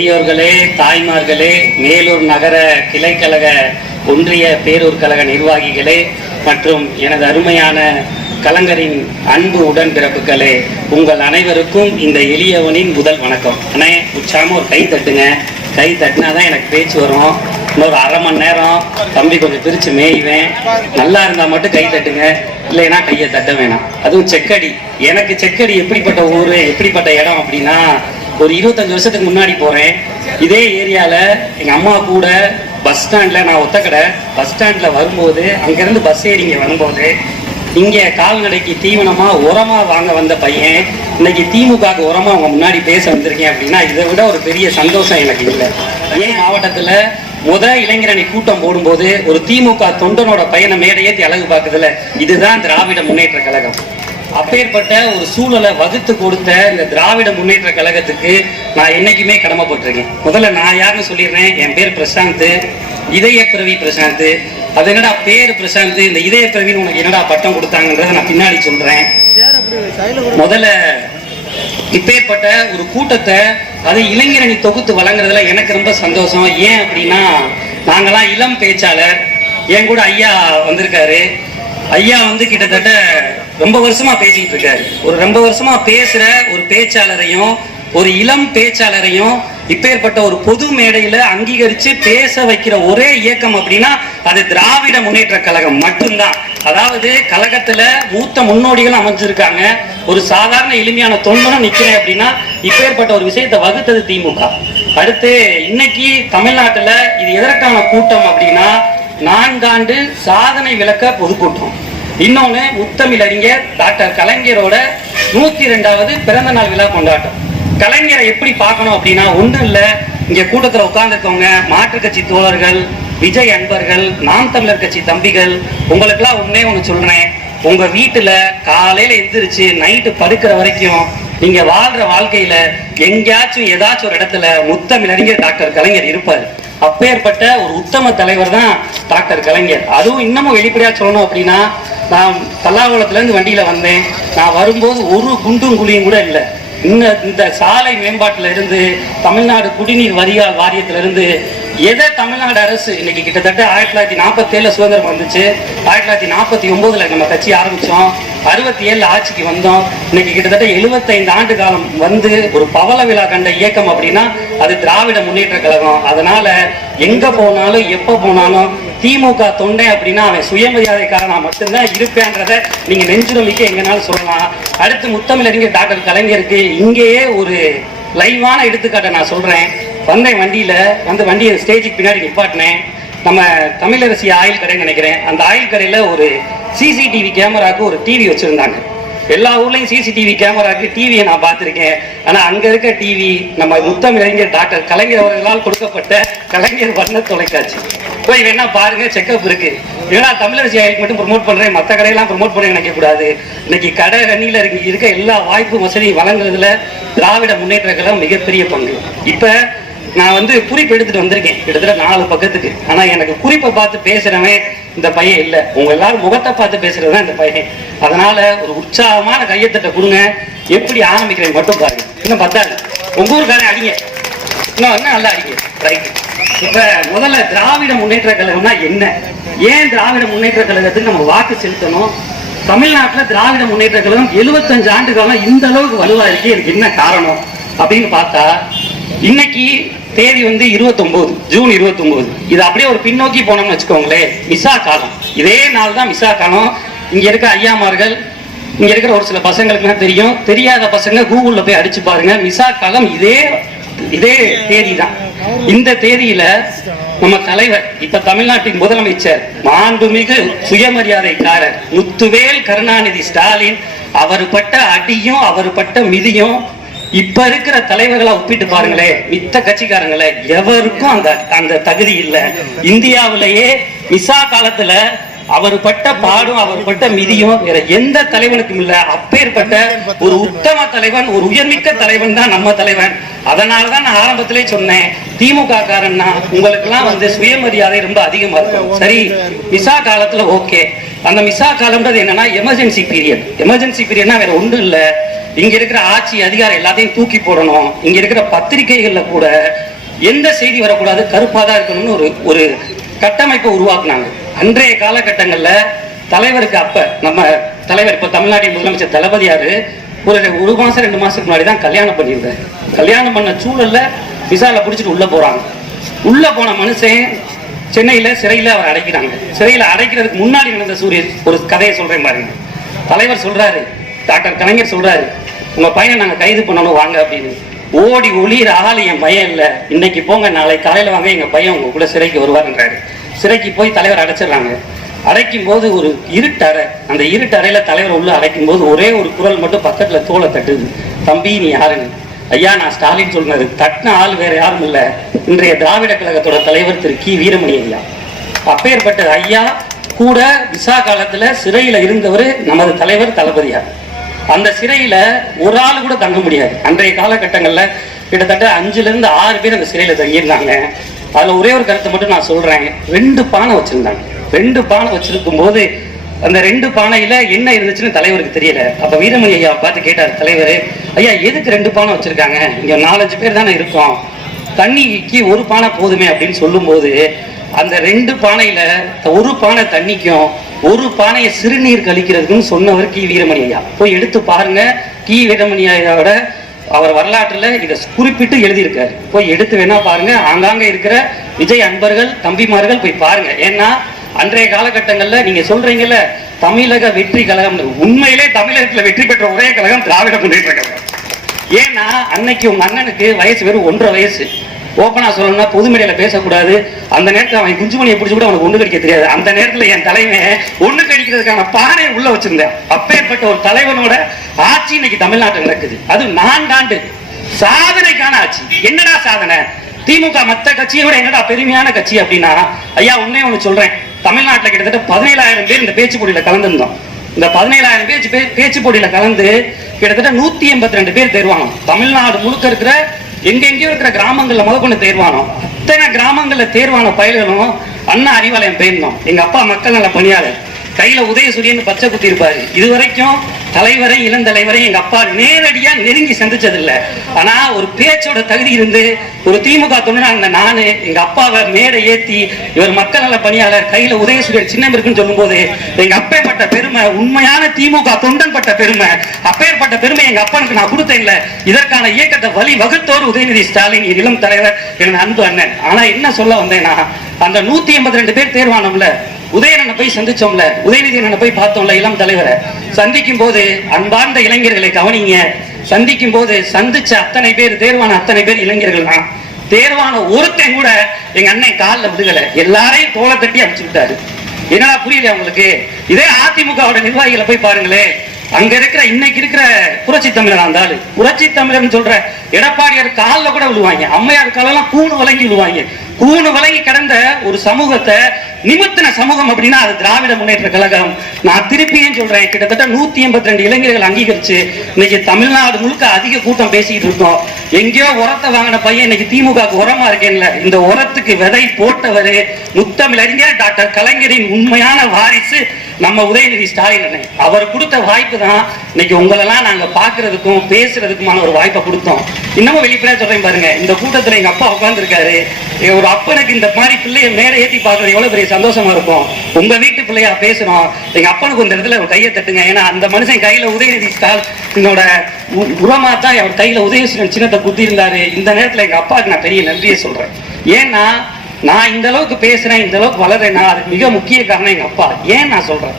பெரியோர்களே, தாய்மார்களே, மேலூர் நகர கிளைக்கழக ஒன்றிய பேரூர் கழக நிர்வாகிகளே மற்றும் எனது அருமையான கலைஞரின் அன்பு உடன்பிறப்புகளே, உங்கள் அனைவருக்கும் இந்த எளியவனின் முதல் வணக்கம். அண்ணே, உற்சாகமாக ஒரு கை தட்டுங்க. கை தட்டினாதான் எனக்கு பேச்சு வரும். இன்னொரு அரை மணி நேரம் தம்பி கொஞ்சம் பிரித்து மேய்வேன். நல்லா இருந்தால் மட்டும் கை தட்டுங்க, இல்லைன்னா கையை தட்ட வேணாம். அதுவும் செக்கடி. எனக்கு செக்கடி எப்படிப்பட்ட ஊர், எப்படிப்பட்ட இடம் அப்படின்னா, ஒரு 25 வருஷத்துக்கு முன்னாடி போகிறேன். இதே ஏரியாவில் எங்கள் அம்மா கூட பஸ் ஸ்டாண்டில், நான் ஒத்தக்கடை பஸ் ஸ்டாண்டில் வரும்போது, அங்கேருந்து பஸ் ஏறி இங்கே வரும்போது, இங்கே கால்நடைக்கு தீவனமாக உரமாக வாங்க வந்த பையன் இன்னைக்கு திமுகவுக்கு உரமாக அவங்க முன்னாடி பேச வந்திருக்கேன் அப்படின்னா, இதை விட ஒரு பெரிய சந்தோஷம் எனக்கு இல்லை. ஏன் மாவட்டத்தில் இளைஞரணி கூட்டம் போடும்போது ஒரு திமுக தொண்டனோட பையனை மேடையேற்றி அழகு பார்க்குதுல, இதுதான் திராவிட முன்னேற்ற கழகம். அப்பேற்பட்ட ஒரு சூழலை வகுத்து கொடுத்த இந்த திராவிட முன்னேற்ற கழகத்துக்கு நான் என்னைக்குமே கடமைப்பட்டிருக்கேன். முதல்ல நான் யாருன்னு சொல்லிடுறேன். என் பேர் பிரசாந்த், இதய பிறவி பிரசாந்த். அது என்னடா பேர் பிரசாந்த், இந்த இதய பிறவின்னு உனக்கு என்னடா பட்டம் கொடுத்தாங்கன்றதை நான் பின்னாடி சொல்றேன். முதல்ல இப்பேற்பட்ட ஒரு கூட்டத்தை அது இளைஞரணி தொகுத்து வழங்குறதுல எனக்கு ரொம்ப சந்தோஷம். ஏன் அப்படின்னா, நாங்களாம் இளம் பேச்சாளர். என் கூட ஐயா வந்திருக்காரு. ஐயா கிட்டத்தட்ட ரொம்ப வருஷமா பேசிட்டு இருக்காரு. ஒரு ரொம்ப வருஷமா பேசுற ஒரு பேச்சாளரையும் ஒரு இளம் பேச்சாளரையும் இப்பேற்பட்ட ஒரு பொது மேடையில அங்கீகரிச்சு பேச வைக்கிற ஒரே இயக்கம் அப்படின்னா அது திராவிட முன்னேற்ற கழகம் மட்டும்தான். அதாவது கழகத்துல மூத்த முன்னோடிகள் அமைஞ்சிருக்காங்க. ஒரு சாதாரண எளிமையான தொண்டனும் நிக்கிறேன் அப்படின்னா இப்பேற்பட்ட ஒரு விஷயத்தை வகுத்தது திமுக. அடுத்து இன்னைக்கு தமிழ்நாட்டுல இது எதற்கான கூட்டம் அப்படின்னா, 4 ஆண்டு சாதனை விளக்க பொதுக்கூட்டம். இன்னொன்னு முத்தமிழறிஞர் டாக்டர் கலைஞரோட 102வது பிறந்த நாள் விழா கொண்டாட்டம். கலைஞரை எப்படி பார்க்கணும் அப்படின்னா, ஒன்றும் இல்லை, இங்கே கூட்டத்தில் உட்கார்ந்துருக்கவங்க மாற்றுக் கட்சி தோழர்கள், விஜய் அன்பர்கள், நாம் தமிழர் கட்சி தம்பிகள், உங்களுக்கெல்லாம் ஒன்று சொல்றேன். உங்க வீட்டுல காலையில எந்திரிச்சு நைட்டு படுக்கிற வரைக்கும் நீங்க வாழ்ற வாழ்க்கையில எங்கேயாச்சும் ஏதாச்சும் ஒரு இடத்துல முத்தமிழறிஞர் டாக்டர் கலைஞர் இருப்பார். அப்பேற்பட்ட ஒரு உத்தம தலைவர் தான் டாக்டர் கலைஞர். அதுவும் இன்னமும் வெளிப்படையா சொல்லணும் அப்படின்னா, நான் தல்லாகுளத்துலேருந்து வண்டியில வந்தேன். நான் வரும்போது ஒரு குண்டும் குழியும் கூட இல்லை. இந்த சாலை மேம்பாட்டில இருந்து, தமிழ்நாடு குடிநீர் வடிகால் வாரியத்திலிருந்து, எதை தமிழ்நாடு அரசு இன்னைக்கு கிட்டத்தட்ட 1947 சுதந்திரம் வந்துச்சு, 1949 நம்ம கட்சி ஆரம்பிச்சோம், 67 ஆட்சிக்கு வந்தோம். இன்னைக்கு கிட்டத்தட்ட 75 ஆண்டு காலம் வந்து ஒரு பவள விழா கண்ட இயக்கம் அப்படின்னா அது திராவிட முன்னேற்ற கழகம். அதனால எங்க போனாலும் எப்ப போனாலும் திமுக தொண்டை அப்படின்னா அவன் சுயமரியாதைக்காரனா மட்டும்தான் இருப்பேன்றத நீங்க நெஞ்சுரமிக்க எங்கனாலும் சொல்லலாம். அடுத்து முத்தமிழறிஞர் டாக்டர் கலைஞருக்கு இங்கேயே ஒரு லைவான எடுத்துக்காட்டை நான் சொல்றேன். வந்தேன் வண்டியில வண்டியை ஸ்டேஜுக்கு பின்னாடி நிப்பாட்டினேன். நம்ம தமிழரசி ஆயில் கடைன்னு நினைக்கிறேன். அந்த ஆயில் கடையில ஒரு சிசிடிவி கேமராவுக்கு ஒரு டிவி வச்சிருந்தாங்க. எல்லா ஊர்லயும் சிசிடிவி கேமராக்கு டிவியை நான் பார்த்துருக்கேன். ஆனா அங்க இருக்க டிவி நம்ம முத்தமிழறிஞர் டாக்டர் கலைஞர் அவர்களால் கொடுக்கப்பட்ட கலைஞர் வண்ண தொலைக்காட்சி. போய் வேணா பாருங்க, செக்அப் இருக்கு. ஏன்னா தமிழரசி ஆயிலுக்கு மட்டும் ப்ரொமோட் பண்றேன், மற்ற கடையெல்லாம் ப்ரொமோட் பண்ண நினைக்க கூடாது. இன்னைக்கு கடை கண்ணியில இருக்க எல்லா வாய்ப்பு வசதி வழங்குறதுல திராவிட முன்னேற்ற கழகம் மிகப்பெரிய பங்கு. இப்ப நான் குறிப்பு எடுத்துட்டு வந்திருக்கேன், கிட்டத்தட்ட 4 பக்கத்துக்கு. ஆனா எனக்கு குறிப்பை பார்த்து பேசுறவன் இந்த பையன் இல்லை. உங்க எல்லாரும் முகத்தை பார்த்து பேசுறதுதான் இந்த பையன். அதனால ஒரு உற்சாகமான கையத்தட்டை கொடுங்க. எப்படி ஆரம்பிக்கிறேன் மட்டும் பாருங்க. இன்னும் 10 உங்க ஊருக்காரன் அடிங்க, இன்னும் நல்லா அடிங்க. ரைட். இப்ப முதல்ல திராவிட முன்னேற்ற கழகம்னா என்ன, ஏன் திராவிட முன்னேற்ற கழகத்துக்கு நம்ம வாக்கு செலுத்தணும், தமிழ்நாட்டில் திராவிட முன்னேற்ற கழகம் 75 ஆண்டு காலம் இந்த அளவுக்கு வலுவா இருக்கு, எனக்கு என்ன காரணம் அப்படின்னு பார்த்தா, இன்னைக்கு தேதி 29 ஜூன் 29. இது அப்படியே ஒரு பின்னோக்கி போனோம்னு வச்சுக்கோங்களேன், மிசா காலம். இதே நாள் தான் மிசா காலம். இங்க இருக்க ஐயாமார்கள், இங்க இருக்கிற ஒரு சில பசங்களுக்கு தெரியும், தெரியாத பசங்க கூகுள்ல போய் அடிச்சு பாருங்க. மிசா காலம் இதே தேதி தான். இந்த தேதியில நம்ம தலைவர், இப்ப தமிழ்நாட்டின் முதலமைச்சர், மாண்புமிகு சுயமரியாதைக்காரர் முத்துவேல் கருணாநிதி ஸ்டாலின், அவர் பட்ட அடியும் அவர் பட்ட மிதியும் இப்ப இருக்கிற தலைவர்களை ஒப்பிட்டு பாருங்களேன். மித்த கட்சிக்காரங்கள எவருக்கும் அந்த தகுதி இல்லை. இந்தியாவிலேயே மிசா காலத்துல அவர் பட்ட பாடும் அவர் பட்ட மிதியும் வேற எந்த தலைவனுக்கும் இல்ல. அப்பேற்பட்ட ஒரு உத்தம தலைவன், ஒரு உயர்மிக்க தலைவன் தான் நம்ம தலைவன். அதனாலதான் நான் ஆரம்பத்திலே சொன்னேன், திமுக காரன்னா உங்களுக்கு எல்லாம் சுயமரியாதை ரொம்ப அதிகமா இருக்கும். சரி, மிசா காலத்துல ஓகே. அந்த மிசா காலம்ன்றது என்னன்னா எமர்ஜென்சி பீரியட். எமர்ஜென்சி பீரியட்னா வேற ஒன்றும் இல்லை, இங்க இருக்கிற ஆட்சி அதிகாரம் எல்லாத்தையும் தூக்கி போடணும். இங்க இருக்கிற பத்திரிகைகள்ல கூட எந்த செய்தி வரக்கூடாது, கருப்பாக தான் இருக்கணும்னு ஒரு கட்டமைப்பை உருவாக்குனாங்க. அன்றைய காலகட்டங்களில் தலைவருக்கு அப்ப நம்ம தலைவர் இப்ப தமிழ்நாட்டின் முதலமைச்சர் தளபதியாரு ஒரு மாசம் 2 மாசத்துக்கு முன்னாடி தான் கல்யாணம் பண்ணியிருந்தார். கல்யாணம் பண்ண சூழல்ல விசால பிடிச்சிட்டு உள்ள போறாங்க. உள்ள போன மனுஷன் சென்னையில சிறையில அவர் அடைக்கிறாங்க. சிறையில அடைக்கிறதுக்கு முன்னாடி நடந்த ஒரு கதையை சொல்றேன் பாருங்க. தலைவர் சொல்றாரு, டாக்டர் கலைஞர் சொல்றாரு, உங்க பையனை நாங்க கைது பண்ணணும் வாங்க அப்படின்னு. ஓடி ஒளியிற ஆள் என் பையன் இல்லை, இன்னைக்கு போங்க நாளைக்கு காலையில வாங்க எங்க பையன் உங்க கூட சிறைக்கு வருவாருன்றாரு. சிறைக்கு போய் தலைவர் அடைச்சிடுறாங்க. அடைக்கும் போது ஒரு இருட்டறை, அந்த இருட்டறையில தலைவர் உள்ள அடைக்கும் போது ஒரே ஒரு குரல் மட்டும் பக்கத்துல தோலை தட்டுது, தம்பி நீ யாருன்னு. ஐயா நான் ஸ்டாலின் சொல்றாரு. தட்டின ஆள் வேற யாரும் இல்ல, இன்றைய திராவிட கழகத்தோட தலைவர் திரு கி வீரமணி ஐயா. அப்பேற்பட்ட ஐயா கூட விசா காலத்துல சிறையில இருந்தவர் நமது தலைவர் தளபதியார். அந்த சிறையில ஒரு ஆள் கூட தங்க முடியாது. அன்றைய காலகட்டங்கள்ல கிட்டத்தட்ட 5லிருந்து 6 பேர் அந்த சிறையில தங்கியிருந்தாங்க. அதுல ஒரே ஒரு கருத்தை மட்டும் நான் சொல்றேன். 2 பானை வச்சிருந்தாங்க. 2 பானை வச்சிருக்கும் போது அந்த 2 பானையில என்ன இருந்துச்சுன்னு தலைவருக்கு தெரியல. அப்ப வீரமணி ஐயா பார்த்து கேட்டார் தலைவர், ஐயா எதுக்கு 2 பானை வச்சிருக்காங்க, இங்க 4-5 பேர் தானே இருக்கோம், தண்ணிக்கு ஒரு பானை போதுமே அப்படின்னு சொல்லும் போது அந்த 2 பானையில ஒரு பானை தண்ணிக்கும் ஒரு பானையை சிறுநீர் கழிக்கிறதுக்குன்னு சொன்னவர் கி வீரமணி ஐயா. போய் எடுத்து பாருங்க. கி வீரமணி ஐயாவோட அவர் வரலாற்றுல இதை குறிப்பிட்டு எழுதியிருக்காரு. போய் எடுத்து வேணா பாருங்க. ஆங்காங்க இருக்கிற விஜய் அன்பர்கள் தம்பிமார்கள் போய் பாருங்க. ஏன்னா அன்றைய காலகட்டங்கள்ல நீங்க சொல்றீங்கல்ல தமிழக வெற்றி கழகம், உண்மையிலே தமிழகத்துல வெற்றி பெற்ற ஒரே கழகம் திராவிட முன்னேற்ற கழகம். ஏன்னா அன்னைக்கு உங்க அண்ணனுக்கு வயசு வெறும் 1.5 வயசு. ஓப்பனா சொல்லணும்னா பொது மேடையில பேசக்கூடாது. அந்த நேரத்தில் அவன் குஞ்சுமணியை பிடிச்சி கூட அவனுக்கு ஒண்ணு கடிக்க தெரியாது. அந்த நேரத்துல என் தலைவன் ஒண்ணு கடிக்கிறதுக்கான பானை உள்ள வச்சிருந்தேன். அப்பேற்பட்ட ஒரு தலைவனோட ஆட்சி இன்னைக்கு தமிழ்நாட்டில் நடக்குது. அது 4 ஆண்டு சாதனைக்கான ஆட்சி. என்னடா சாதனை? திமுக மத்த கட்சியோட என்னடா பெருமையான கட்சி அப்படின்னா, ஐயா ஒன்னே ஒண்ணு சொல்றேன். தமிழ்நாட்டில் கிட்டத்தட்ட 17,000 பேர் இந்த பேச்சு போட்டியில கலந்துருந்தோம். இந்த 17,000 பேச்சு போட்டியில கலந்து கிட்டத்தட்ட 182 பேர் தேர்வானோ. தமிழ்நாடு முழுக்க இருக்கிற எங்கெங்கயோ இருக்கிற கிராமங்கள்ல முதற்கொண்டு தேர்வானோம். அத்தனை கிராமங்கள்ல தேர்வான பயல்களும் அண்ணா அறிவாலயம் போயிருந்தோம். எங்க அப்பா மக்கள் நல பணியாளர், கையில உதயசூரியன் பச்சை குத்தி இருப்பாரு. இதுவரைக்கும் தலைவரை இளந்தலைவரை எங்க அப்பா நேரடியா நெருங்கி சந்திச்சதில்லை. ஆனா ஒரு பேச்சோட தகுதி இருந்து ஒரு திமுக தொண்டனா நானு எங்க அப்பாவை மேடை ஏத்தி இவர் மக்கள் நல பணியாளர் கையில உதயசூரியன் சின்னம் இருக்குன்னு சொல்லும் போது எங்க அப்பேற்பட்ட பெருமை, உண்மையான திமுக தொண்டன் பட்ட பெருமை, அப்பேற்பட்ட பெருமை எங்க அப்பனுக்கு நான் கொடுத்தேன். இல்ல இதற்கான இயக்கத்தை வழி வகுத்தோர் உதயநிதி ஸ்டாலின் இளம் தலைவர் எனது அன்பு அண்ணன். ஆனா என்ன சொல்ல வந்தேன்னா, அந்த 182 பேர் தேர்வானோம்ல, உதயநனை போய் சந்திச்சோம்ல, உதயநிதி போய் பார்த்தோம்ல, இளம் தலைவரை சந்திக்கும் போது அன்பார்ந்த இளைஞர்களை கவனிங்க. சந்திக்கும் போது சந்திச்ச அத்தனை பேர் தேர்வான அத்தனை பேர் இளைஞர்கள் தான். தேர்வான ஒருத்தன் கூட எங்க அண்ணன் காலில் விடுகலை, எல்லாரையும் தோலை தட்டி அனுப்பிச்சு விட்டாரு. என்னடா புரியல உங்களுக்கு? இதே அதிமுகவோட நிர்வாகிகளை போய் பாருங்களேன். அங்க இருக்கிற இன்னைக்கு இருக்கிற புரட்சி தமிழர் இருந்தாலும் புரட்சி தமிழர் சொல்ற எடப்பாடியார் காலில் கூட விழுவாங்க, அம்மையார் காலெல்லாம் கூணு வழங்கி விழுவாங்க. கூணு வழங்கி கடந்த ஒரு சமூகத்தை நிமித்தின சமூகம் அப்படின்னா அது திராவிட முன்னேற்ற கழகம். நான் திருப்பியும் சொல்றேன், கிட்டத்தட்ட 182 இளைஞர்கள் அங்கீகரிச்சு இன்னைக்கு தமிழ்நாடு முழுக்க அதிக கூட்டம் பேசிக்கிட்டு இருக்கோம். எங்கேயோ உரத்தை வாங்கின பையன் இன்னைக்கு திமுக உரமா இருக்கேன்ல, இந்த உரத்துக்கு விதை போட்டவரு முத்தமிழறிஞர் டாக்டர் கலைஞரின் உண்மையான வாரிசு நம்ம உதயநிதி ஸ்டாலின். அவர் கொடுத்த வாய்ப்பு தான் இன்னைக்கு உங்களெல்லாம் நாங்க பாக்குறதுக்கும் பேசுறதுக்குமான ஒரு வாய்ப்பை கொடுத்தோம். இன்னமும் வெளிப்படையா சொல்றேன் பாருங்க, இந்த கூட்டத்துல எங்க அப்பா உட்கார்ந்து இருக்காரு. ஒரு அப்பனுக்கு இந்த மாதிரி பிள்ளைய மேல ஏற்றி பாக்குறது எவ்வளவு பெரிய சந்தோஷமா இருக்கும். உங்க வீட்டு பிள்ளையா பேசணும், எங்க அப்பனுக்கு இந்த இடத்துல ஒரு கையை தட்டுங்க. ஏன்னா அந்த மனுஷன் கையில உதயநிதி ஸ்டாலினோட உரமா தான் அவர் கையில உதயசூரியன் சின்னத்தை குத்தி இருந்தாரு. இந்த நேரத்துல எங்க அப்பாவுக்கு நான் பெரிய நன்றியை சொல்றேன். ஏன்னா நான் இந்த அளவுக்கு பேசுறேன், இந்த அளவுக்கு வளர்றேன்னா அதுக்கு மிக முக்கிய காரணம் எங்க அப்பா. ஏன் நான் சொல்றேன்,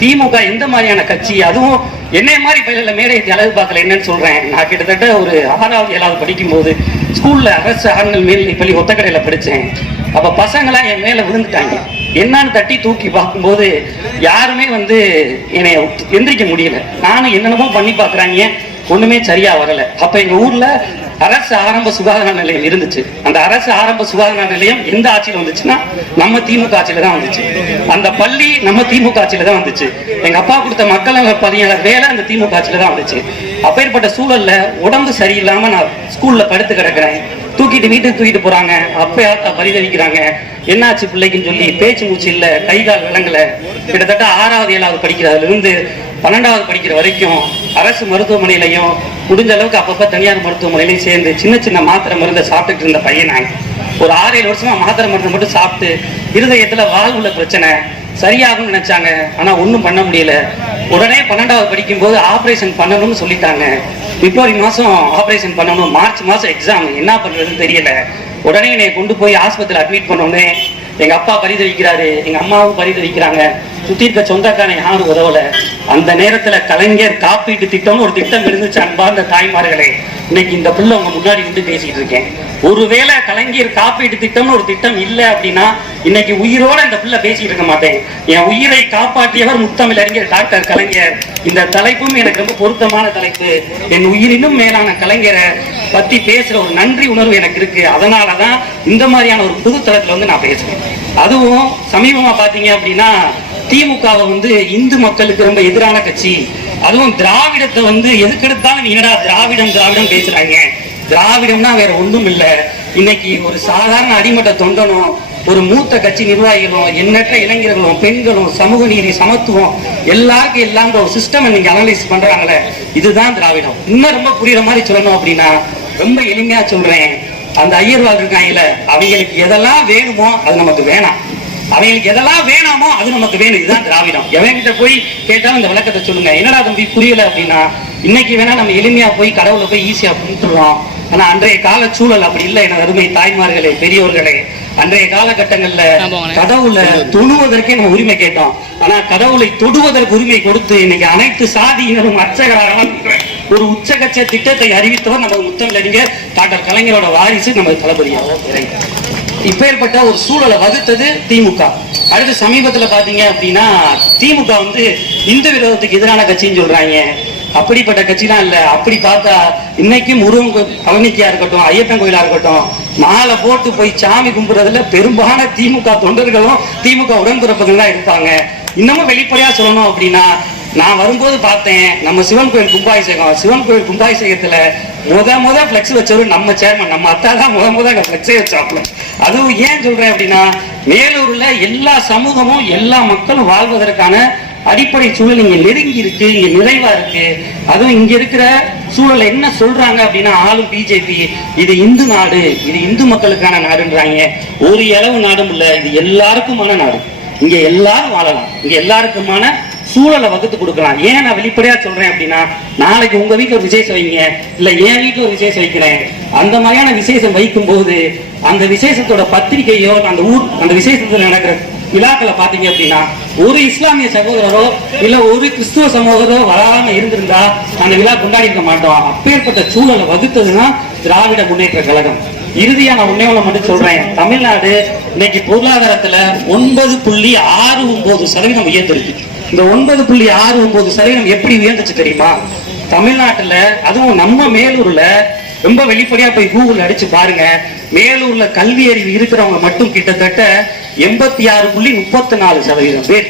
திமுக எந்த மாதிரியான கட்சி, அதுவும் என்னை மாதிரி பயில மேடை அழகு பார்க்கல. என்னன்னு சொல்றேன், நான் கிட்டத்தட்ட ஒரு 6வது 7வது படிக்கும் போது ஸ்கூல்ல அரசு ஆண்கள் மேல்நிலை பள்ளி ஒத்தக்கடையில படிச்சேன். அப்ப பசங்களாம் என் மேல விழுந்துட்டாங்க. என்னன்னு தட்டி தூக்கி பார்க்கும்போது யாருமே என்னை எந்திரிக்க முடியல. நானும் என்னென்னமோ பண்ணி பாக்குறாங்க, ஒண்ணுமே சரியா வரல. அப்ப எங்க ஊர்ல அரசு ஆரம்ப சுகாதார நிலையம் இருந்துச்சு. அந்த அரசு ஆரம்ப சுகாதார நிலையம் எந்த ஆட்சியில் வந்துச்சுன்னா நம்ம திமுக ஆட்சியில தான் வந்துச்சு. அந்த பள்ளி நம்ம திமுக ஆட்சியில தான் வந்துச்சு. எங்க அப்பா கொடுத்த மக்கள் நல பணியாளர் வேலை அந்த திமுக ஆட்சியில தான் வந்துச்சு. அப்பேற்பட்ட சூழல்ல உடம்பு சரியில்லாம நான் ஸ்கூல்ல படுத்து கிடக்குறேன். தூக்கிட்டு வீட்டுக்கு தூக்கிட்டு போறாங்க. அப்பயாத்தா பரிதவிக்கிறாங்க, என்னாச்சு பிள்ளைக்குன்னு சொல்லி பேச்சு மூச்சு இல்ல, கை கால் விளங்கல. கிட்டத்தட்ட 6வது 7வது படிக்கிறதுல இருந்து 12வது படிக்கிற வரைக்கும் அரசு மருத்துவமனையிலையும் முடிஞ்ச அளவுக்கு அப்பப்போ தனியார் மருத்துவமனையிலையும் சேர்ந்து சின்ன சின்ன மாத்திரை மருந்தை சாப்பிட்டுட்டு இருந்த பையன் நான். ஒரு 6-7 வருஷமா மாத்திரை மருந்து மட்டும் சாப்பிட்டு இருதயத்துல வாழ்வுல பிரச்சனை சரியாகும்னு நினைச்சாங்க. ஆனா ஒன்றும் பண்ண முடியல. உடனே 12வது படிக்கும்போது ஆப்ரேஷன் பண்ணணும்னு சொல்லிட்டாங்க. பிப்ரவரி மாசம் ஆப்ரேஷன் பண்ணணும், மார்ச் மாசம் எக்ஸாம், என்ன பண்றதுன்னு தெரியல. உடனே என்னை கொண்டு போய் ஆஸ்பத்திரியில் அட்மிட் பண்ணோடனே எங்க அப்பா பரிதவிக்கிறாரு, எங்க அம்மாவும் பரிதவிக்கிறாங்க. சுத்தி இருக்க சொந்தக்காரன் யாரும் உதவல. அந்த நேரத்துல கலைஞர் காப்பீட்டு திட்டம்னு ஒரு திட்டம் இருந்துச்சு. அன்பார்ந்த தாய்மார்களே, இன்னைக்கு இந்த பிள்ளை உங்க முன்னாடி வந்து பேசிட்டு இருக்கேன். ஒருவேளை கலைஞர் காப்பீட்டு திட்டம்னு ஒரு திட்டம் இல்லை அப்படின்னா இன்னைக்கு உயிரோட இந்த பிள்ளை பேசிட்டு இருக்க மாட்டேன். என் உயிரை காப்பாற்றியவர் முத்தமிழறிஞர் டாக்டர் கலைஞர். இந்த தலைப்பும் எனக்கு ரொம்ப பொருத்தமான தலைப்பு. என் உயிரினும் மேலான கலைஞரை பத்தி பேசுற ஒரு நன்றி உணர்வு எனக்கு இருக்கு. அதனாலதான் இந்த மாதிரியான ஒரு புது தளத்துல வந்து நான் பேசுறேன். அதுவும் சமீபமா பாத்தீங்க அப்படின்னா திமுகவை வந்து இந்து மக்களுக்கு ரொம்ப எதிரான கட்சி, அதுவும் திராவிடத்தை வந்து எதுக்கெடுத்தாலும் நீங்கடா திராவிடம் திராவிடம் பேசுறாங்க. திராவிடம்னா வேற ஒன்றும் இல்லை. இன்னைக்கு ஒரு சாதாரண அடிமட்ட தொண்டனும் ஒரு மூத்த கட்சி நிர்வாகிகளும் எண்ணற்ற இளைஞர்களும் பெண்களும் சமூக நீதி சமத்துவம் எல்லாருக்கும் எல்லாம் ஒரு சிஸ்டம் நீங்க அனலைஸ் பண்றாங்களே, இதுதான் திராவிடம். இன்னும் ரொம்ப புரியுற மாதிரி சொல்லணும் அப்படின்னா ரொம்ப எளிமையா சொல்றேன். அந்த ஐயர்வாள் இருக்காங்கல்ல, அவங்களுக்கு எதெல்லாம் வேணுமோ அது நமக்கு வேணாம், அவங்களுக்கு எதெல்லாம் வேணாமோ அது நமக்கு வேணும். இதுதான் திராவிடம். எவன்கிட்ட போய் கேட்டாலும் இந்த விளக்கத்தை சொல்லுங்க, என்னடா தம்பி புரியல அப்படின்னா, இன்னைக்கு வேணா நம்ம எளிமையா போய் கடவுளை போய் ஈஸியா கும்பிட்டுறோம். ஆனா அன்றைய கால சூழல் அப்படி இல்லை. என அருமை தாய்மார்களே, பெரியோர்களே, அன்றைய காலகட்டங்கள்ல கடவுளை தொழுவதற்கே நம்ம உரிமை கேட்டோம். ஆனா கடவுளை தொடுவதற்கு உரிமை கொடுத்து இன்னைக்கு அனைத்து சாதியினரும் அர்ச்சகராக ஒரு உச்சகட்ச திட்டத்தை அறிவித்தவர் நம்ம முத்தமிழறிஞர் டாக்டர் கலைஞரோட வாரிசு நம்ம தளபதியாகும். இப்பேற்பட்ட ஒரு சூழலை வகுத்தது திமுக. அடுத்து சமீபத்துல பாத்தீங்க அப்படின்னா திமுக வந்து இந்து விரோதத்துக்கு எதிரான கட்சின்னு சொல்றாங்க. அப்படிப்பட்ட கட்சிலாம் இல்ல. அப்படி பார்த்தா இன்னைக்கும் முருகன் பழனிக்கா இருக்கட்டும், ஐயப்பன் கோயிலா இருக்கட்டும், மாலை போட்டு போய் சாமி கும்பிடுறதுல பெரும்பாலான திமுக தொண்டர்களும் திமுக உடன்பிறப்புகள்லாம் இருப்பாங்க. இன்னமும் வெளிப்படையா சொல்லணும் அப்படின்னா, நான் வரும்போது பார்த்தேன் நம்ம சிவன் கோயில் கும்பாபிஷேகம். சிவன் கோயில் கும்பாபிஷேகத்துல முத பிளெக்ஸ் வச்சவரு நம்ம சேர்மன், நம்ம அத்தா தான் முத அங்க பிளெக்ஸே வச்சாப்ல. அதுவும் ஏன் சொல்றேன் அப்படின்னா, மேலூர்ல எல்லா சமூகமும் எல்லா மக்களும் வாழ்வதற்கான அடிப்படை சூழல் இங்க நெருங்கி இருக்கு, இங்க நிறைவா இருக்கு. அதுவும் இங்க இருக்கிற சூழல் என்ன சொல்றாங்க அப்படின்னா, ஆளும் பிஜேபி இது இந்து நாடு, இது இந்து மக்களுக்கான நாடுன்றாங்க. ஒரு இளவு நாடும் இல்ல, இது எல்லாருக்குமான நாடு. இங்க எல்லாரும் வாழலாம், இங்க எல்லாருக்குமான சூழலை வகுத்து கொடுக்கலாம். ஏன் நான் வெளிப்படையா சொல்றேன் அப்படின்னா, நாளைக்கு உங்க வீட்டுல ஒரு விசேஷம் வைங்க, இல்ல என் வீட்டுல ஒரு விசேஷம் வைக்கிறேன். அந்த மாதிரியான விசேஷம் வைக்கும் போது அந்த விசேஷத்தோட பத்திரிகையோ அந்த விசேஷத்துல நடக்கிற விழாக்களை பாத்தீங்க அப்படின்னா, ஒரு இஸ்லாமிய சகோதரரோ இல்ல ஒரு கிறிஸ்துவ சமூகரோ வராம இருந்திருந்தா அந்த விழா கொண்டாடி இருக்க மாட்டோம். அப்பேற்பட்ட சூழலை வகுத்ததுன்னா திராவிட முன்னேற்ற கழகம். இறுதியா நான் உண்மையை மட்டும் சொல்றேன். தமிழ்நாடு இன்னைக்கு பொருளாதாரத்துல 9.69% உயர்ந்திருக்கு. இந்த 9.69% எப்படி உயர்ந்துச்சு தெரியுமா? தமிழ்நாட்டுல அதுவும் நம்ம மேலூர்ல ரொம்ப வெளிப்படையா போய் கூகுள் அடிச்சு பாருங்க. மேலூர்ல கல்வி அறிவு இருக்கிறவங்க மட்டும் கிட்டத்தட்ட 86.34% பேர்.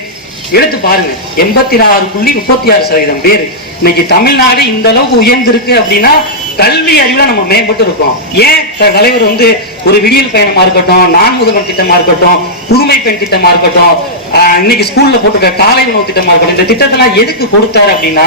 எடுத்து பாருங்க, 86.36% பேர். இன்னைக்கு தமிழ்நாடு இந்த அளவுக்கு உயர்ந்திருக்கு அப்படின்னா கல்வி அறிவுல நம்ம மேம்பட்டு இருக்கோம். ஏன் தலைவர் வந்து ஒரு விடியல் பயணமா இருக்கட்டும், நான் முதல்வர் திட்டமா இருக்கட்டும், புதுமை பெண் திட்டமா இருக்கட்டும், இன்னைக்கு ஸ்கூல்ல போட்டுக்க காலை உணவு திட்டமா இருக்கட்டும், இந்த திட்டத்தெல்லாம் எதுக்கு கொடுத்தாரு அப்படின்னா,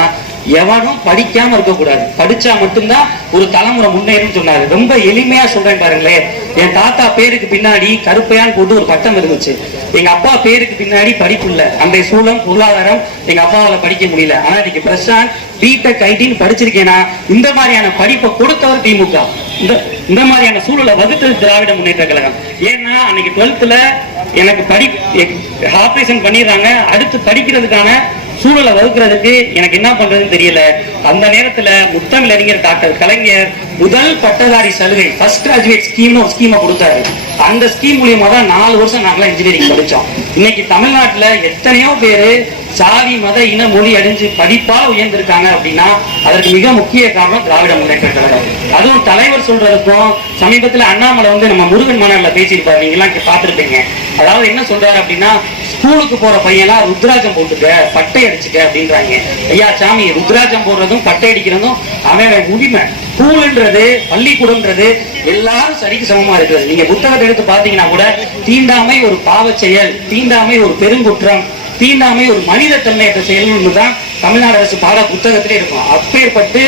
எவனும் படிக்காம இருக்கக்கூடாது, படிச்சா மட்டும்தான் ஒரு தலைமுறை முன்னேறும் சொன்னாரு. ரொம்ப எளிமையா சொல்றேன் பாருங்களேன். என் தாத்தா பேருக்கு பின்னாடி கருப்பையான்னு போட்டு ஒரு பட்டம் இருந்துச்சு. எங்க அப்பா பேருக்கு பின்னாடி படிப்பு இல்ல. அன்றைய சூழல் பொருளாதாரம் எங்க அப்பாவால படிக்க முடியல. ஆனா இன்னைக்கு பிரசாந்த் பிடெக் ஐடின்னு படிச்சிருக்கேன்னா இந்த மாதிரியான படிப்பை கொடுத்தவர் திமுக. இந்த மாதிரியான சூழலை வகுத்தது திராவிட முன்னேற்ற கழகம். ஏன்னா அன்னைக்கு 12th எனக்கு ஆபரேஷன் பண்ணிடுறாங்க, அடுத்து படிக்கிறதுக்கான சூழலை வகுக்கிறதுக்கு எனக்கு என்ன பண்றதுன்னு தெரியல. அந்த நேரத்துல முத்தமிழறிஞர் டாக்டர் கலைஞர் முதல் பட்டதாரி சலுகை ஃபர்ஸ்ட் கிராஜுவேட் ஸ்கீம்னு ஒரு ஸ்கீமை கொடுத்தாரு. அந்த ஸ்கீம் மூலியமா தான் 4 வருஷம் நாங்களாம் இன்ஜினியரிங் படிச்சோம். இன்னைக்கு தமிழ்நாட்டுல எத்தனையோ பேரு சாதி மத இன மொழி அடைஞ்சு படிப்பால் உயர்ந்திருக்காங்க அப்படின்னா அதற்கு மிக முக்கிய காரணம் திராவிட முன்னேற்ற கழகம். அதுவும் தலைவர் சொல்றதுக்கும் சமீபத்துல அண்ணாமலை வந்து நம்ம முருகன் மாநாடுல பேசியிருப்பாரு, நீங்க எல்லாம் பார்த்திருப்பீங்க. அதாவது என்ன சொல்றாரு அப்படின்னா, ஸ்கூலுக்கு போற பையன்லாம் ருத்ராஜம் போட்டுக்க, பட்டை அடிச்சுக்க அப்படின்றாங்க. ஐயா சாமி, ருத்ராஜம் போடுறதும் பட்டை அடிக்கிறதும் அவன் உரிமை. ஸ்கூல்ன்றது பள்ளிக்கூடம்ன்றது எல்லாரும் சரிக்கு சமமா இருக்கிறது. நீங்க புத்தகத்தை எடுத்து பாத்தீங்கன்னா கூட தீண்டாமை ஒரு பாவ செயல், தீண்டாமை ஒரு பெருங்குற்றம், தீண்டாமை ஒரு மனித தன்மையற்ற செயல்னு தான் தமிழ்நாடு அரசு பாட புத்தகத்திலே இருக்கும். அப்பேற்பட்டு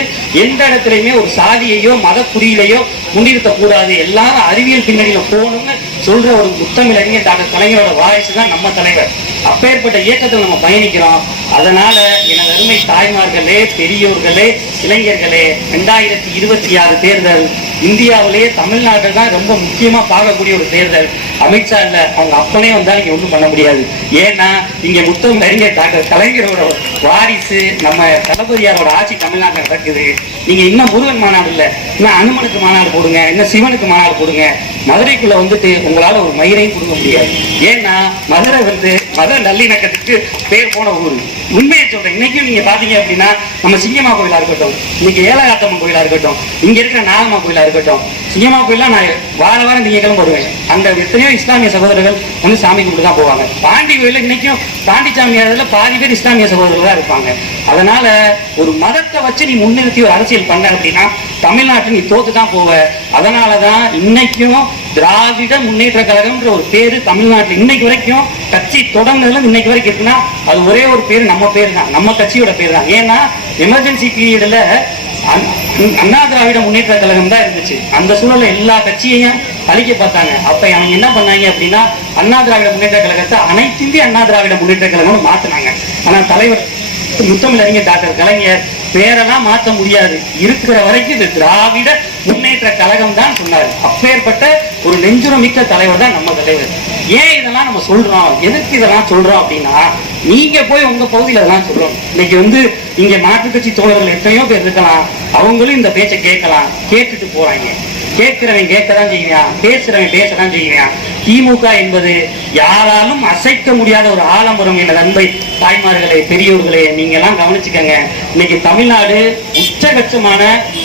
எந்த இடத்துலையுமே ஒரு சாதியையோ மத குறியிலையோ முன்னிறுத்தக்கூடாது, எல்லாரும் அறிவியல் பின்னணியில போகணும்னு சொல்ற ஒரு முத்தமிழறிஞர் டாக்டர் கலைஞரோட வாரிசு தான் நம்ம தலைவர். அப்பேற்பட்ட இயக்கத்தில் நம்ம பயணிக்கிறோம். அதனால எனது அருமை தாய்மார்களே, பெரியோர்களே, இளைஞர்களே, 2026 தேர்தல் இந்தியாவிலேயே தமிழ்நாட்டில் தான் ரொம்ப முக்கியமா பார்க்கக்கூடிய ஒரு தேர்தல். அமித்ஷா இல்ல, அவங்க அப்பனே வந்தா நீங்க ஒண்ணும் பண்ண முடியாது. ஏன்னா இங்க முத்தமிழறிஞர் டாக்டர் கலைஞரோட வாரிசு நம்ம தளபதியாரோட ஆட்சி தமிழ்நாட்டில் நடக்குது. நீங்க இன்னும் முருகன் மாநாடு இல்ல, இன்னும் அனுமனுக்கு மாநாடு போடுங்க, இன்னும் சிவனுக்கு மாநாடு போடுங்க. மதுரைக்குள்ள வந்துட்டு உங்களால ஒரு மயிரையும் கொடுக்க முடியாது. ஏன்னா மதுரை வந்து மத நல்லிணக்கத்துக்கு பேர் போன ஊர். உண்மையை சொல்றேன். இன்னைக்கும் நீங்க பாத்தீங்க அப்படின்னா நம்ம சிங்கம்மா கோயிலா இருக்கட்டும், இன்னைக்கு ஏலகாத்தம்மன் கோயிலா இருக்கட்டும், இங்க இருக்கிற நாகம்மா கோயிலா இருக்கட்டும், சிங்கம்மா கோயிலாம் நான் வாரம் திங்கக்கிழமை வருவேன். அங்க எத்தனையோ இஸ்லாமிய சகோதரர்கள் வந்து சாமி கும்பிட்டு தான் போவாங்க. பாண்டி கோயில இன்னைக்கும் பாண்டி சாமியார்ல பாதி பேர் இஸ்லாமிய சகோதரர்கள் தான் இருப்பாங்க. அதனால ஒரு மதத்தை வச்சு நீ முன்னிறுத்தி ஒரு அரசியல் பண்ண அப்படின்னா தமிழ்நாட்டில் நீ தோத்து தான் போவ. அதனாலதான் இன்னைக்கும் திராவிட முன்னேற்ற கழகம்ன்ற ஒரு பேரு தமிழ்நாட்டில் இன்னைக்கு வரைக்கும் கட்சி தொடங்குறதுல இன்னைக்கு வரைக்கும் இருக்குன்னா அது ஒரே ஒரு பேரு, நம்ம பேர் தான், நம்ம கட்சியோட பேர் தான். ஏன்னா எமர்ஜென்சி பீரியட்ல அண்ணா திராவிட முன்னேற்ற கழகம் தான் இருந்துச்சு. அந்த சூழல்ல எல்லா கட்சியையும் அழிக்க பார்த்தாங்க. அப்ப அவங்க என்ன பண்ணாங்க அப்படின்னா அண்ணா திராவிட முன்னேற்ற கழகத்தை அனைத்து இந்திய அண்ணா திராவிட முன்னேற்ற கழகம்னு மாத்தினாங்க. ஆனா தலைவர் முத்தமிழறிஞர் டாக்டர் கலைஞர் பேரெல்லாம் மாற்ற முடியாது, இருக்கிற வரைக்கும் இது திராவிட முன்னேற்ற கழகம் தான் சொன்னார். அப்பேற்பட்ட ஒரு நெஞ்சுரம் மிக்க தலைவர் தான் நம்ம தலைவர். ஏன் இதெல்லாம் நம்ம சொல்றோம், எதற்கு இதெல்லாம் சொல்றோம் அப்படின்னா நீங்க போய் உங்க பகுதியில இதெல்லாம் சொல்றோம். இன்னைக்கு வந்து இங்க மாற்றுக் கட்சி தோழர்கள் எத்தனையோ பேர் இருக்கலாம், அவங்களும் இந்த பேச்சை கேட்கலாம், கேட்டுட்டு போறாங்க. கேட்கிறவன் கேட்கதான் செய்வான், பேசுறவன் பேசதான் செய்வான். திமுக என்பது யாராலும் அசைக்க முடியாத ஒரு ஆலமரம். என்ற அன்பை தாய்மார்களே, பெரியோர்களே, நீங்க எல்லாம் கவனிச்சுக்கங்க. இன்னைக்கு தமிழ்நாடு உச்சபட்சமான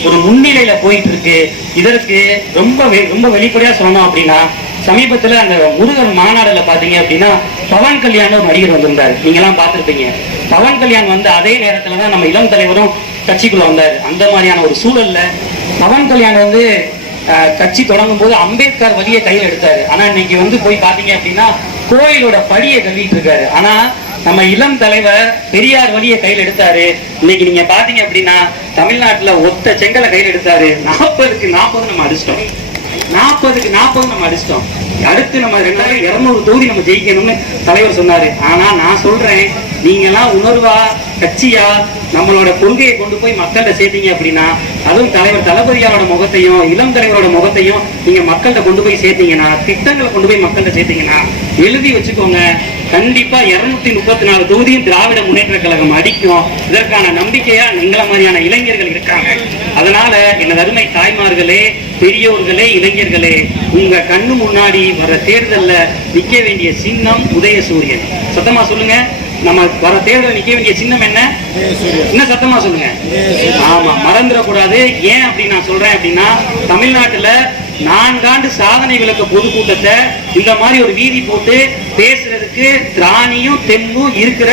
ஒரு முன்னிலையில போயிட்டு இருக்கு. இதற்கு ரொம்ப வெளிப்படையா சொல்லணும் அப்படின்னா சமீபத்துல அந்த முருகன் மாநாடுல பாத்தீங்க அப்படின்னா பவன் கல்யாண் ஒரு நடிகர் வந்திருந்தாரு. நீங்க எல்லாம் பார்த்திருப்பீங்க. பவன் கல்யாண் வந்து அதே நேரத்துலதான் நம்ம இளம் தலைவரும் கட்சிக்குள்ள வந்தாரு. அந்த மாதிரியான ஒரு சூழல்ல பவன் கல்யாண் வந்து கட்சி தொடங்கும் போது அம்பேத்கர் வழியை கையில் எடுத்தாரு. ஆனா இன்னைக்கு வந்து போய் பாத்தீங்க அப்படின்னா கோயிலோட படியை கழுவிட்டு இருக்காரு. ஆனா நம்ம இளம் தலைவர் பெரியார் வழியை கையில் எடுத்தாரு. இன்னைக்கு நீங்க பாத்தீங்க அப்படின்னா தமிழ்நாட்டுல ஒத்த செங்கலை கையில் எடுத்தாரு. 40க்கு 40 நம்ம அடிச்சிட்டோம். 40க்கு 40 நம்ம அடிச்சிட்டோம். அடுத்து நம்ம 2200 தொகுதி நம்ம ஜெயிக்கணும்னு தலைவர் சொன்னாரு. ஆனா நான் சொல்றேன், நீங்க எல்லாம் உணர்வா கட்சியா நம்மளோட கொள்கையை கொண்டு போய் மக்கள்கிட்ட சேர்த்தீங்க அப்படின்னா, அதுவும் தலைவர் தளபதியாரோட முகத்தையும் இளம் தலைவரோட முகத்தையும் நீங்க மக்கள்கிட்ட கொண்டு போய் சேர்த்தீங்கன்னா, திட்டங்களை கொண்டு போய் மக்கள்கிட்ட சேர்த்தீங்கன்னா, எழுதி வச்சுக்கோங்க, கண்டிப்பா 234 தொகுதியும் திராவிட முன்னேற்ற கழகம் அடிக்கும். இதற்கான நம்பிக்கையா எங்களை மாதிரியான இளைஞர்கள் இருக்காங்க. அதனால எனது அருமை தாய்மார்களே, பெரியோர்களே, இளைஞர்களே, உங்க கண்ணு முன்னாடி வர தேர்தல்ல நிக்க வேண்டிய சின்னம் உதயசூரியன். சத்தமா சொல்லுங்க. நம்ம வர தேர்தல் நிக்க வேண்டிய சின்னம் என்ன? சத்தமா சொல்லுங்க. ஆமா, மறந்துடக்கூடாது. ஏன் அப்படி நான் சொல்றேன் அப்படின்னா தமிழ்நாட்டுல 4 ஆண்டு சாதனை விளக்க பொதுக்கூட்டத்தை இந்த மாதிரி ஒரு வீதி போட்டு பேசுறதுக்கு திராணியும் தெம்பும் இருக்கிற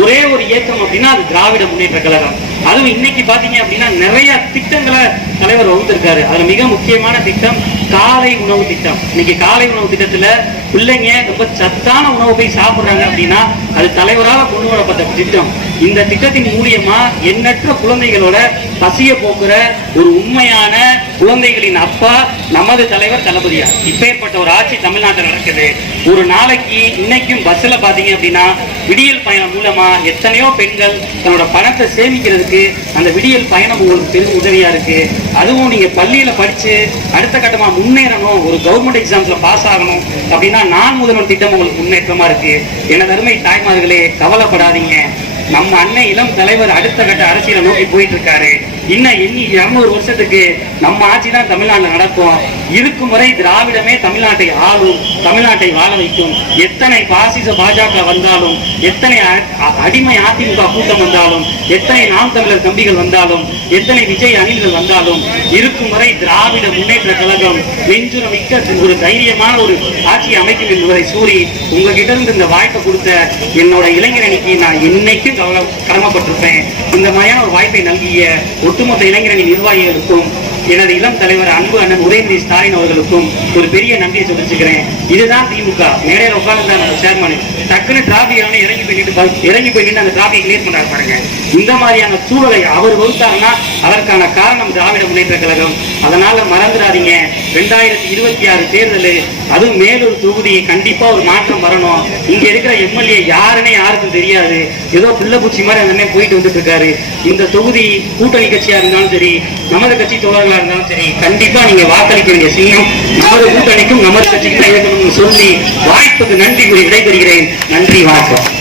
ஒரே ஒரு இயக்கம் அப்படின்னா அது திராவிட முன்னேற்ற கழகம். அதுவும் இன்னைக்கு பாத்தீங்க அப்படின்னா நிறைய திட்டங்களை தலைவர் வகுத்திருக்காரு. அதுல மிக முக்கியமான திட்டம் காலை உணவு திட்டம். இன்னைக்கு காலை உணவு திட்டத்துல பிள்ளைங்க ரொம்ப சத்தான உணவு போய் சாப்பிடுறாங்க அப்படின்னா அது தலைவராக கொண்டு வரப்பட்ட திட்டம். இந்த திட்டத்தின் மூலியமா எண்ணற்ற குழந்தைகளோட பசிய போக்குற ஒரு உண்மையான குழந்தைகளின் அப்பா நமது தலைவர் தளபதியார். இப்பேற்பட்ட ஒரு ஆட்சி தமிழ்நாட்டில் நடக்குது. ஒரு நாளைக்கு இன்னைக்கும் பஸ்ல பாத்தீங்க அப்படின்னா விடியல் பயணம் மூலமா எத்தனையோ பெண்கள் தன்னோட பணத்தை சேமிக்கிறதுக்கு அந்த விடியல் பயணம் உங்களுக்கு பெரும் உதவியா இருக்கு. அதுவும் நீங்க பள்ளியில படிச்சு அடுத்த கட்டமா முன்னேறணும், ஒரு கவர்மெண்ட் எக்ஸாம்ஸ்ல பாஸ் ஆகணும் அப்படின்னா நான் முதல்வர் திட்டம் உங்களுக்கு முன்னேற்றமா இருக்கு. எனது அருமை தாய்மார்களே, கவலைப்படாதீங்க. நம்ம அண்ணன் இளம் தலைவர் அடுத்த கட்ட அரசியலை நோக்கி போயிட்டு இருக்காரு. இன்னும் 200 வருஷத்துக்கு நம்ம ஆட்சி தான் தமிழ்நாட்டில் நடக்கும். இருக்கும் வரை திராவிடமே தமிழ்நாட்டை ஆளும், தமிழ்நாட்டை வாழ வைக்கும். எத்தனை பாசிச பாஜக வந்தாலும், எத்தனை அடிமை அதிமுக கூட்டம் வந்தாலும், எத்தனை நாம் தமிழர் தம்பிகள் வந்தாலும், எத்தனை விஜய் அணில்கள் வந்தாலும், இருக்கும் வரை திராவிட முன்னேற்ற கழகம் நெஞ்சுர மிக்க ஒரு தைரியமான ஒரு ஆட்சியை அமைக்கும் என்பதை கூறி உங்ககிட்ட இருந்து இந்த வாய்ப்பை கொடுத்த என்னோட இளைஞரணிக்கு நான் இன்னைக்கும் கடமைப்பட்டிருப்பேன். இந்த மாதிரியான ஒரு வாய்ப்பை நல்கிய ஒட்டுமொத்த இளைஞரணி நிர்வாகிகளுக்கும் எனது இளம் தலைவர் அன்பு அண்ணன் உதயநிதி ஸ்டாலின் அவர்களுக்கும் ஒரு பெரிய நன்றியை சொல்லிச்சுக்கிறேன். இதுதான் திமுக. மேடையில உட்கார்ந்து நம்ம சேர்மன் டக்குன்னு டிராபிக் இறங்கி போய் நின்று அந்த டிராபிக் கிளியர் பண்ணாரு பாருங்க. இந்த மாதிரியான சூழலை அவர் வகுத்தாருன்னா அதற்கான காரணம் திராவிட முன்னேற்ற கழகம். அதனால மறந்துடாதீங்க, 2026 தேர்தல், அதுவும் மேலூர் தொகுதி கண்டிப்பா ஒரு மாற்றம் வரணும். இங்க இருக்கிற எம்எல்ஏ யாருன்னே யாருக்கும் தெரியாது, ஏதோ பிள்ளைப்பூச்சி மாதிரி அந்த போயிட்டு வந்துட்டு இருக்காரு. இந்த தொகுதி கூட்டணி கட்சியா இருந்தாலும் சரி, நமது கட்சி தோழர்களா இருந்தாலும் சரி, கண்டிப்பா நீங்க வாக்களிக்க வேண்டிய சின்னம் நமது கூட்டணிக்கும் நமது கட்சிக்கும் சொல்லி வாய்ப்புக்கு நன்றி கூறி விடைபெறுகிறேன். நன்றி, வணக்கம்.